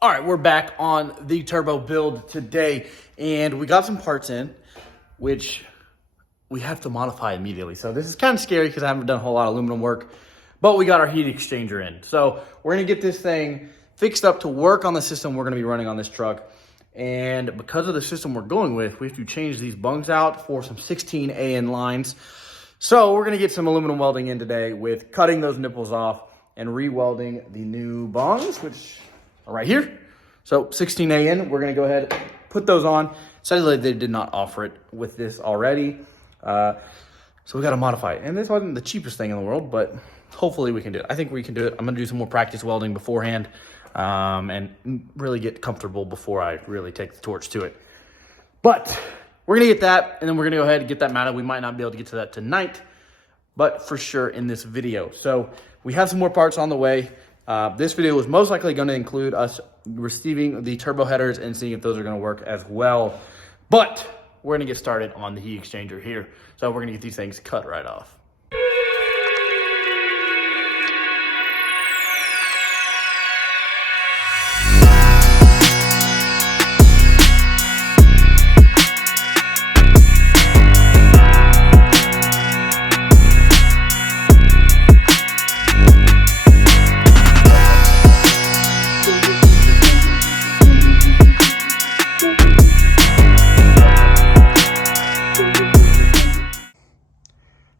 All right, we're back on the turbo build today, and we got some parts in, which we have to modify immediately. So this is kind of scary because I haven't done a whole lot of aluminum work, but we got our heat exchanger in. So we're gonna get this thing fixed up to work on the system we're gonna be running on this truck. And because of the system we're going with, we have to change these bungs out for some 16 AN lines. So we're gonna get some aluminum welding in today with cutting those nipples off and re-welding the new bungs, which right here. So 16 AN, we're gonna go ahead and put those on. Sadly, they did not offer it with this already. So we gotta modify it. And this wasn't the cheapest thing in the world, but hopefully we can do it. I think we can do it. I'm gonna do some more practice welding beforehand and really get comfortable before I really take the torch to it. But we're gonna get that, and then we're gonna go ahead and get that mounted. We might not be able to get to that tonight, but for sure in this video. So we have some more parts on the way. This video is most likely going to include us receiving the turbo headers and seeing if those are going to work as well. But we're going to get started on the heat exchanger here. So we're going to get these things cut right off.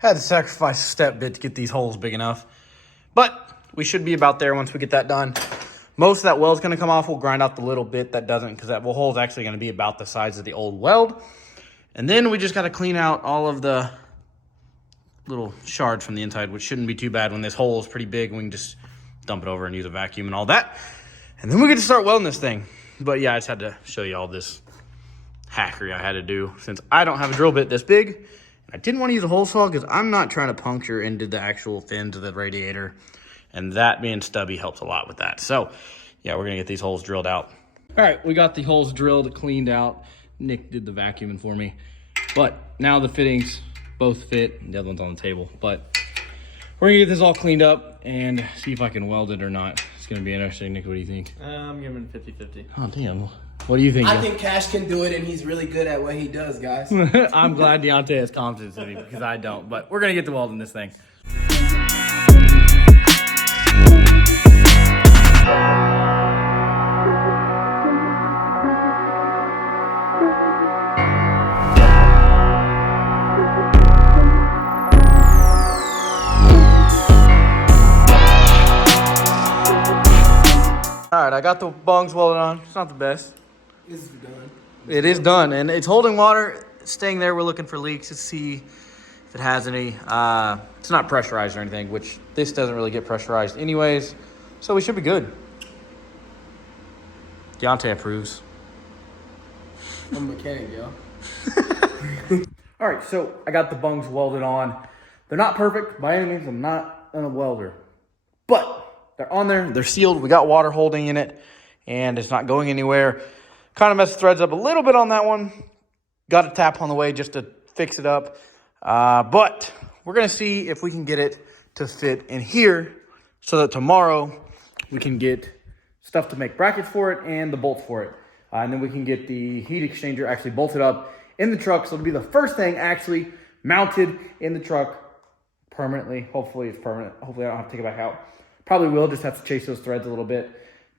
Had to sacrifice a step bit to get these holes big enough, but we should be about there once we get that done. Most of that weld's going to come off. We'll grind out the little bit that doesn't, because that hole is actually going to be about the size of the old weld. And then we just got to clean out all of the little shards from the inside, which shouldn't be too bad when this hole is pretty big. We can just dump it over and use a vacuum and all that. And then we get to start welding this thing. But yeah, I just had to show you all this hackery I had to do since I don't have a drill bit this big. I didn't want to use a hole saw because I'm not trying to puncture into the actual fins of the radiator. And that being stubby helps a lot with that. So, yeah, we're going to get these holes drilled out. All right, we got the holes drilled, cleaned out. Nick did the vacuuming for me. But now the fittings both fit. The other one's on the table. But we're going to get this all cleaned up and see if I can weld it or not. It's going to be interesting. Nick, what do you think? I'm giving 50-50. Oh, damn. What do you think? I think Cash can do it, and he's really good at what he does, guys. I'm glad Deontay has confidence in me because I don't. But we're going to get to welding this thing. All right, I got the bungs welded on. It's not the best. This is done. It is done, and it's holding water, staying there. We're looking for leaks to see if it has any. It's not pressurized or anything, which this doesn't really get pressurized anyways, so we should be good. Deontay approves. I'm a mechanic, yo. All right, so I got the bungs welded on. They're not perfect by any means. I'm not a welder, but they're on there. They're sealed. We got water holding in it, and it's not going anywhere. Kind of messed the threads up a little bit on that one. Got a tap on the way just to fix it up. But we're going to see if we can get it to fit in here so that tomorrow we can get stuff to make brackets for it and the bolts for it. And then we can get the heat exchanger actually bolted up in the truck. So it'll be the first thing actually mounted in the truck permanently. Hopefully it's permanent. Hopefully I don't have to take it back out. Probably will. Just have to chase those threads a little bit.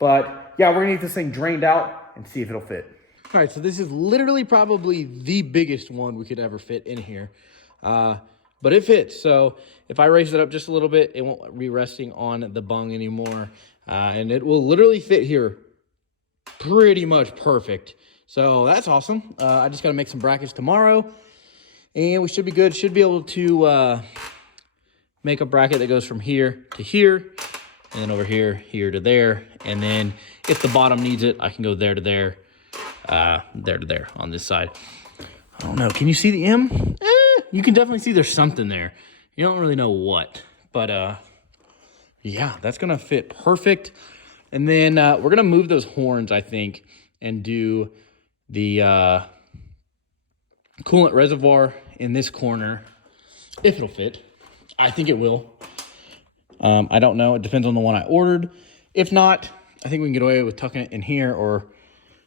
But yeah, we're going to get this thing drained out and see if it'll fit. All right, so this is literally probably the biggest one we could ever fit in here. But it fits. So if I raise it up just a little bit, it won't be resting on the bung anymore. And it will literally fit here pretty much perfect. So that's awesome. I just got to make some brackets tomorrow. And we should be good. Should be able to make a bracket that goes from here to here. And then over here, here to there. And then if the bottom needs it, I can go there to there, there to there on this side. I don't know. Can you see the M? You can definitely see there's something there. You don't really know what. But, yeah, that's going to fit perfect. And then we're going to move those horns, I think, and do the coolant reservoir in this corner, if it'll fit. I think it will. I don't know. It depends on the one I ordered. If not, I think we can get away with tucking it in here or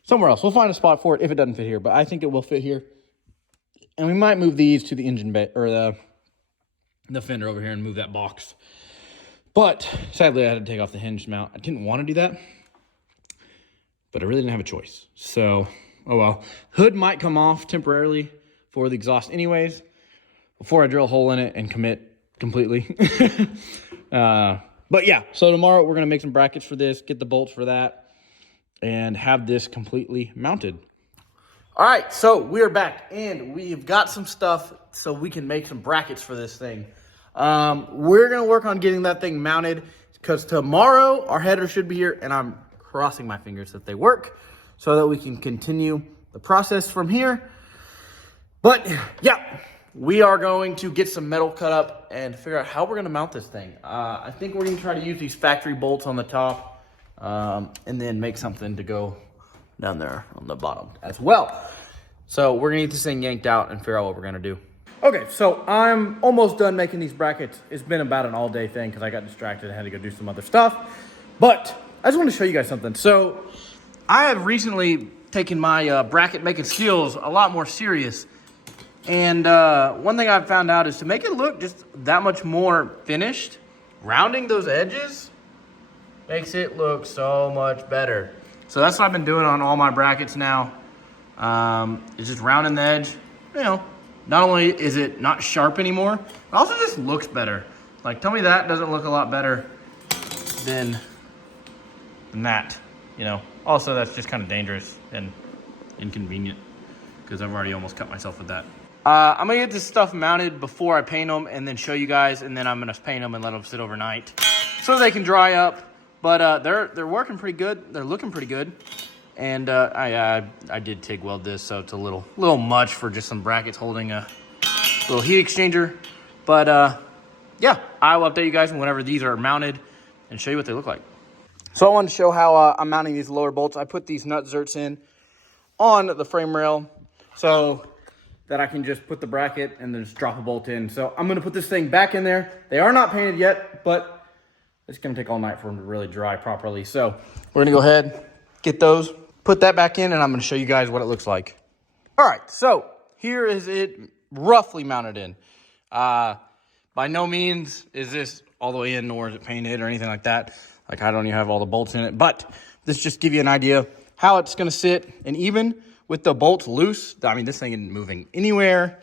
somewhere else. We'll find a spot for it if it doesn't fit here, but I think it will fit here. And we might move these to the engine bay or the fender over here and move that box. But sadly, I had to take off the hinge mount. I didn't want to do that, but I really didn't have a choice. So, oh well. Hood might come off temporarily for the exhaust anyways before I drill a hole in it and commit completely. But yeah, so tomorrow we're going to make some brackets for this, get the bolts for that, and have this completely mounted. All right, so we're back, and we've got some stuff so we can make some brackets for this thing. We're going to work on getting that thing mounted because tomorrow our header should be here, and I'm crossing my fingers that they work so that we can continue the process from here. But yeah, we are going to get some metal cut up and figure out how we're going to mount this thing. I think we're going to try to use these factory bolts on the top and then make something to go down there on the bottom as well. So we're going to get this thing yanked out and figure out what we're going to do. Okay, so I'm almost done making these brackets. It's been about an all-day thing because I got distracted and had to go do some other stuff. But I just want to show you guys something. So I have recently taken my bracket making skills a lot more serious. And one thing I've found out is to make it look just that much more finished, rounding those edges makes it look so much better. So that's what I've been doing on all my brackets now. It's just rounding the edge. You know, not only is it not sharp anymore, it also just looks better. Like, tell me that doesn't look a lot better than that, you know. Also, that's just kind of dangerous and inconvenient because I've already almost cut myself with that. I'm gonna get this stuff mounted before I paint them and then show you guys, and then I'm gonna paint them and let them sit overnight so they can dry up. But they're working pretty good. They're looking pretty good. And I did TIG weld this, so it's a little much for just some brackets holding a little heat exchanger. But yeah, I will update you guys whenever these are mounted and show you what they look like. So I wanted to show how I'm mounting these lower bolts. I put these nut zerts in on the frame rail so that I can just put the bracket and then just drop a bolt in. So I'm gonna put this thing back in there. They are not painted yet, but it's gonna take all night for them to really dry properly. So we're gonna go ahead, get those, put that back in, and I'm gonna show you guys what it looks like. All right, so here is it roughly mounted in. By no means is this all the way in, nor is it painted or anything like that. Like, I don't even have all the bolts in it, but this just give you an idea how it's gonna sit. And even with the bolts loose, I mean, this thing isn't moving anywhere.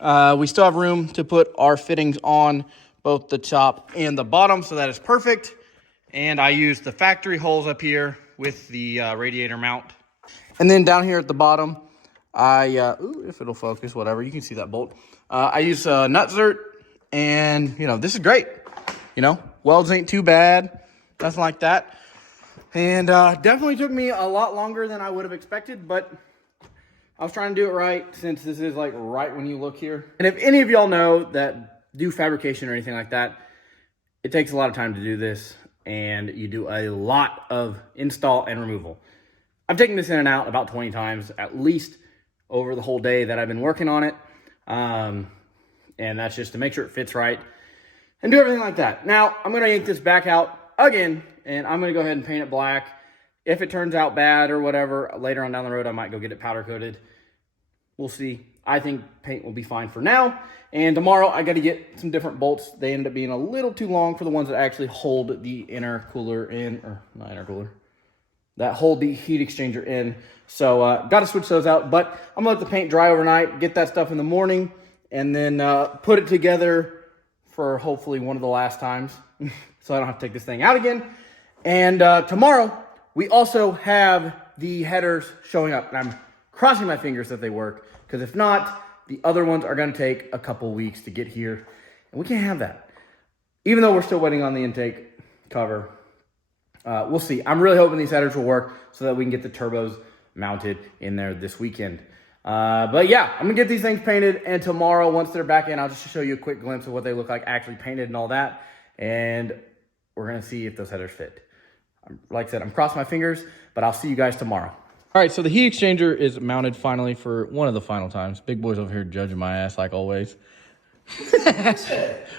We still have room to put our fittings on both the top and the bottom, so that is perfect. And I used the factory holes up here with the radiator mount. And then down here at the bottom, if it'll focus, whatever, you can see that bolt. I use nut zert, and, you know, this is great. You know, welds ain't too bad, nothing like that. And definitely took me a lot longer than I would have expected, but I was trying to do it right since this is like right when you look here. And if any of y'all know that do fabrication or anything like that, it takes a lot of time to do this, and you do a lot of install and removal. I've taken this in and out about 20 times, at least over the whole day that I've been working on it. And that's just to make sure it fits right and do everything like that. Now, I'm gonna yank this back out again, and I'm gonna go ahead and paint it black. If it turns out bad or whatever, later on down the road, I might go get it powder coated. We'll see. I think paint will be fine for now. And tomorrow, I got to get some different bolts. They end up being a little too long for the ones that actually hold the intercooler in, or not intercooler, that hold the heat exchanger in. So, got to switch those out. But I'm going to let the paint dry overnight, get that stuff in the morning, and then put it together for hopefully one of the last times. So I don't have to take this thing out again. And tomorrow, we also have the headers showing up. And I'm crossing my fingers that they work, because if not, the other ones are going to take a couple weeks to get here, and we can't have that. Even though we're still waiting on the intake cover, we'll see. I'm really hoping these headers will work so that we can get the turbos mounted in there this weekend. But yeah, I'm going to get these things painted, and tomorrow, once they're back in, I'll just show you a quick glimpse of what they look like actually painted and all that, and we're going to see if those headers fit. Like I said, I'm crossing my fingers, but I'll see you guys tomorrow. All right, so the heat exchanger is mounted finally for one of the final times. Big boy's over here judging my ass like always.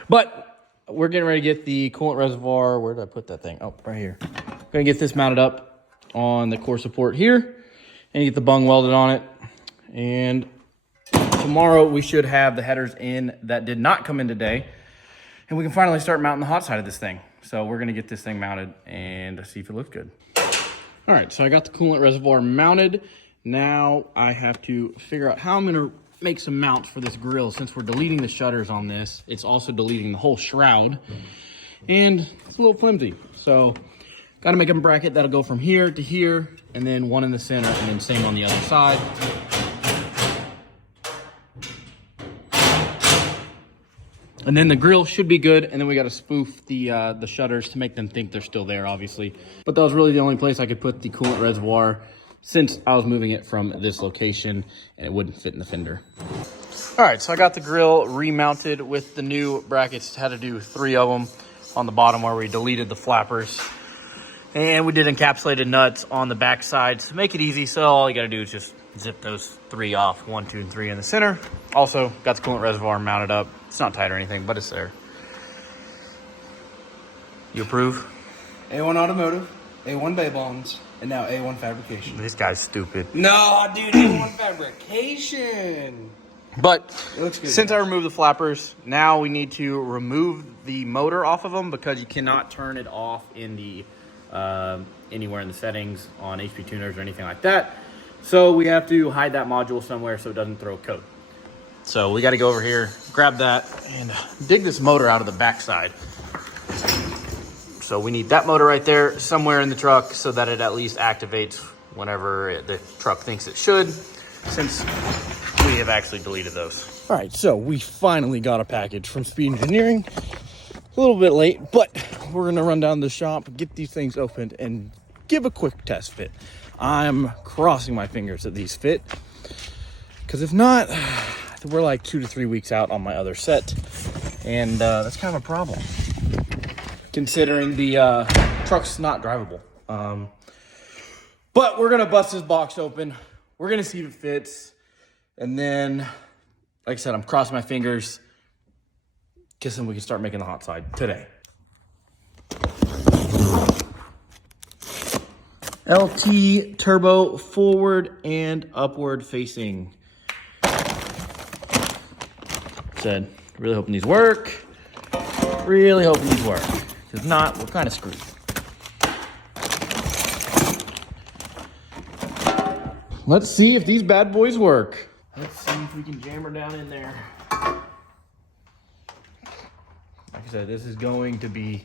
But we're getting ready to get the coolant reservoir. Where did I put that thing? Oh, right here. gonna get this mounted up on the core support here and get the bung welded on it. And tomorrow we should have the headers in that did not come in today, and we can finally start mounting the hot side of this thing. So we're gonna get this thing mounted and see if it looks good. All right, so I got the coolant reservoir mounted. Now I have to figure out how I'm gonna make some mounts for this grill. Since we're deleting the shutters on this, it's also deleting the whole shroud, and it's a little flimsy. So got to make a bracket that'll go from here to here, and then one in the center, and then same on the other side. And then the grill should be good, and then we got to spoof the shutters to make them think they're still there, obviously. But that was really the only place I could put the coolant reservoir, since I was moving it from this location and it wouldn't fit in the fender. All right, so I got the grill remounted with the new brackets. Had to do 3 of them on the bottom where we deleted the flappers. And we did encapsulated nuts on the back sides to make it easy. So all you gotta do is just zip those 3 off, 1, 2, and 3 in the center. Also got the coolant reservoir mounted up. It's not tight or anything, but it's there. You approve? A1 Automotive, A1 Bay Bonds, and now A1 Fabrication. This guy's stupid. No, dude, A1 Fabrication. But It looks good, since I guys. removed the flappers, now we need to remove the motor off of them, because you cannot turn it off in the anywhere in the settings on HP tuners or anything like that. So we have to hide that module somewhere so it doesn't throw code. So we got to go over here, grab that, and dig this motor out of the backside. So we need that motor right there somewhere in the truck so that it at least activates whenever the truck thinks it should, since we have actually deleted those. All right, so we finally got a package from Speed Engineering. A little bit late, but we're gonna run down to the shop, get these things opened, and give a quick test fit. I'm crossing my fingers that these fit, because if not, we're like 2 to 3 weeks out on my other set, and that's kind of a problem, considering the truck's not drivable. But we're gonna bust this box open. We're gonna see if it fits, and then, like I said, I'm crossing my fingers, guessing we can start making the hot side today. LT turbo forward and upward facing. Said, really hoping these work. Really hoping these work. If not, we're kind of screwed. Let's see if these bad boys work. Let's see if we can jam her down in there. Like I said, this is going to be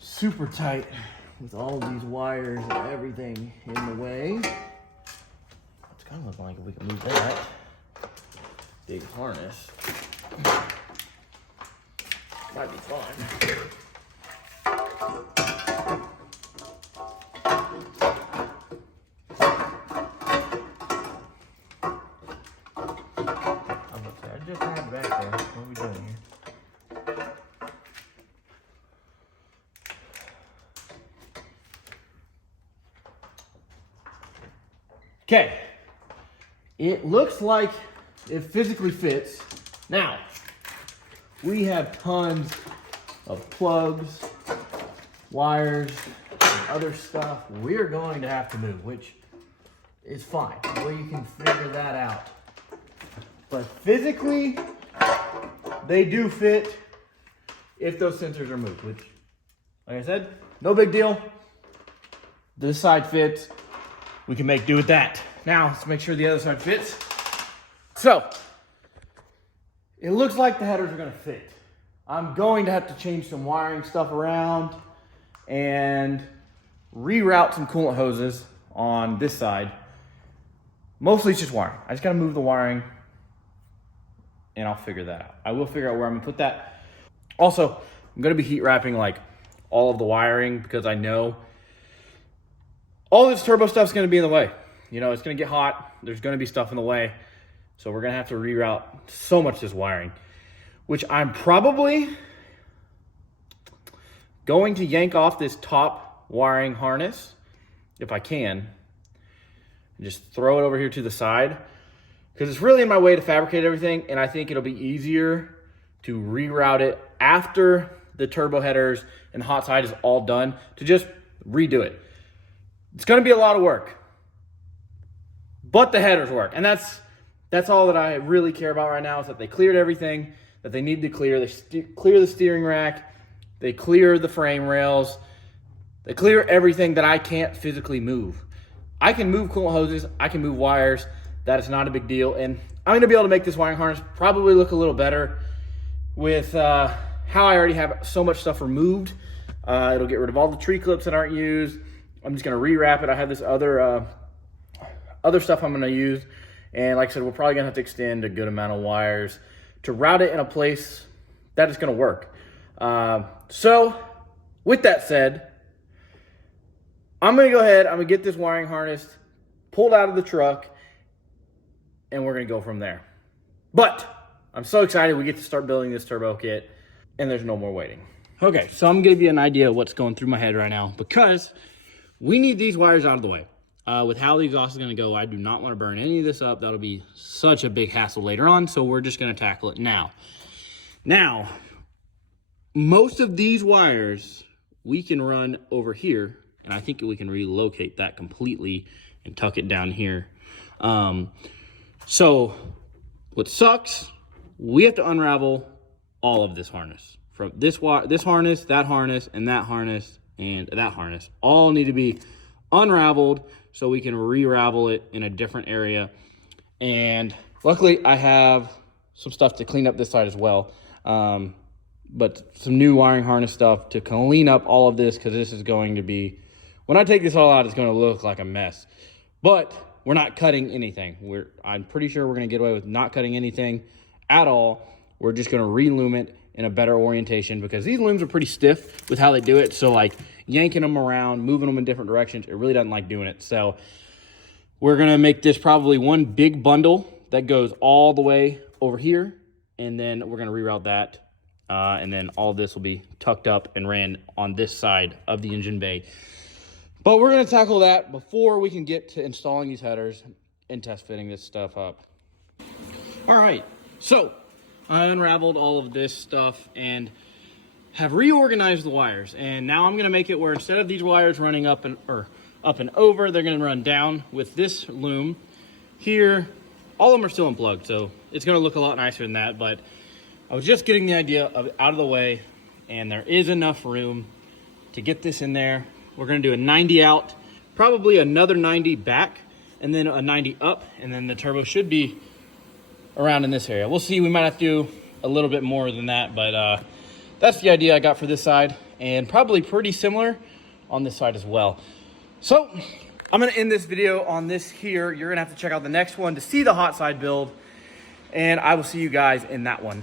super tight with all of these wires and everything in the way. It's kind of looking like we can move that big harness. Might be fine. I just had it back there. What are we doing here? Okay, it looks like it physically fits. Now, we have tons of plugs, wires, and other stuff we're going to have to move, which is fine. We can figure that out. But physically, they do fit if those sensors are moved, which, like I said, no big deal. This side fits. We can make do with that. Now, let's make sure the other side fits. So, it looks like the headers are gonna fit. I'm going to have to change some wiring stuff around and reroute some coolant hoses on this side. Mostly it's just wiring. I just gotta move the wiring and I'll figure that out. I will figure out where I'm gonna put that. Also, I'm gonna be heat wrapping like all of the wiring, because I know all this turbo stuff's gonna be in the way. You know, it's gonna get hot. There's gonna be stuff in the way. So we're gonna have to reroute so much of this wiring, which I'm probably going to yank off this top wiring harness if I can, and just throw it over here to the side, because it's really in my way to fabricate everything, and I think it'll be easier to reroute it after the turbo headers and hot side is all done, to just redo it. It's going to be a lot of work, but the headers work. And that's all that I really care about right now, is that they cleared everything that they need to clear. They clear the steering rack. They clear the frame rails. They clear everything that I can't physically move. I can move coolant hoses. I can move wires. That is not a big deal. And I'm going to be able to make this wiring harness probably look a little better with how I already have so much stuff removed. It'll get rid of all the tree clips that aren't used. I'm just going to rewrap it. I have this other stuff I'm going to use. And like I said, we're probably going to have to extend a good amount of wires to route it in a place that is going to work. So with that said, I'm going to go ahead. I'm going to get this wiring harness pulled out of the truck, and we're going to go from there. But I'm so excited we get to start building this turbo kit, and there's no more waiting. Okay, so I'm going to give you an idea of what's going through my head right now, because we need these wires out of the way. With how the exhaust is going to go, I do not want to burn any of this up. That'll be such a big hassle later on, so we're just going to tackle it now. Now, most of these wires we can run over here, and I think we can relocate that completely and tuck it down here. So what sucks, we have to unravel all of this harness. From this harness, that harness, and that harness, and that harness. All need to be unraveled so we can re-ravel it in a different area. And luckily I have some stuff to clean up this side as well. But some new wiring harness stuff to clean up all of this, because this is going to be, when I take this all out, it's going to look like a mess. But we're not cutting anything. I'm pretty sure we're going to get away with not cutting anything at all. We're just going to re-loom it in a better orientation, because these looms are pretty stiff with how they do it. So like yanking them around, moving them in different directions, it really doesn't like doing it. So we're going to make this probably one big bundle that goes all the way over here. And then we're going to reroute that. And then all of this will be tucked up and ran on this side of the engine bay. But we're going to tackle that before we can get to installing these headers and test fitting this stuff up. All right, so I unraveled all of this stuff and have reorganized the wires. And now I'm going to make it where instead of these wires running up and over, they're going to run down with this loom here. All of them are still unplugged, so it's going to look a lot nicer than that. But I was just getting the idea of out of the way, and there is enough room to get this in there. We're going to do a 90 out, probably another 90 back, and then a 90 up, and then the turbo should be around in this area. We'll see. We might have to do a little bit more than that, but that's the idea I got for this side, and probably pretty similar on this side as well. So I'm going to end this video on this here. You're going to have to check out the next one to see the hot side build, and I will see you guys in that one.